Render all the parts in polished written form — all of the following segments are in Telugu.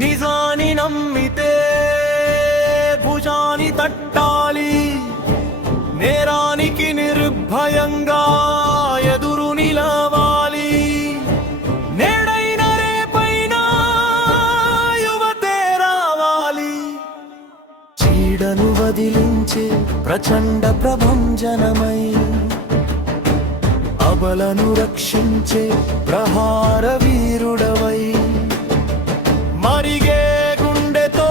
నిజాని నమ్మితే భుజాని తట్టాలి, నేరానికి నిర్భయంగా ఎదురు నిలవాలి. నేడైన రేపైనా యువతే రావాలి, చీడను వదిలించే ప్రచండ ప్రభంజనమై, అబలను రక్షించే ప్రహార వీరుడవై, మరిగే గుండెతో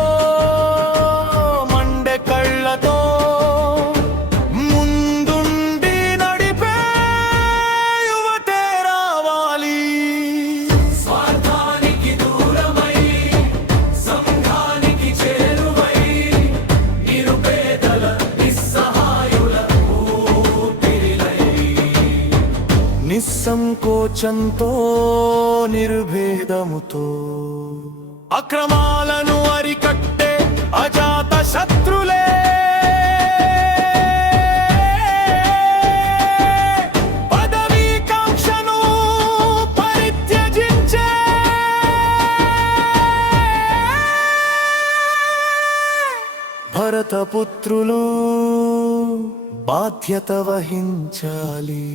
మండే కళ్ళతో ముందుండి నడిపే యువతే రావాలి. స్వార్థానికి దూరమై సంఘానికి చేరువై, నిరుపేదల నిస్సహాయుల ఊపిరిలై, నిస్సంకోచంతో నిర్భేదముతో అక్రమాలను అరికట్టే అజాత శత్రులే, పదవీ కాంక్షను పరిత్యజించే భరతపుత్రులు బాధ్యత వహించాలి.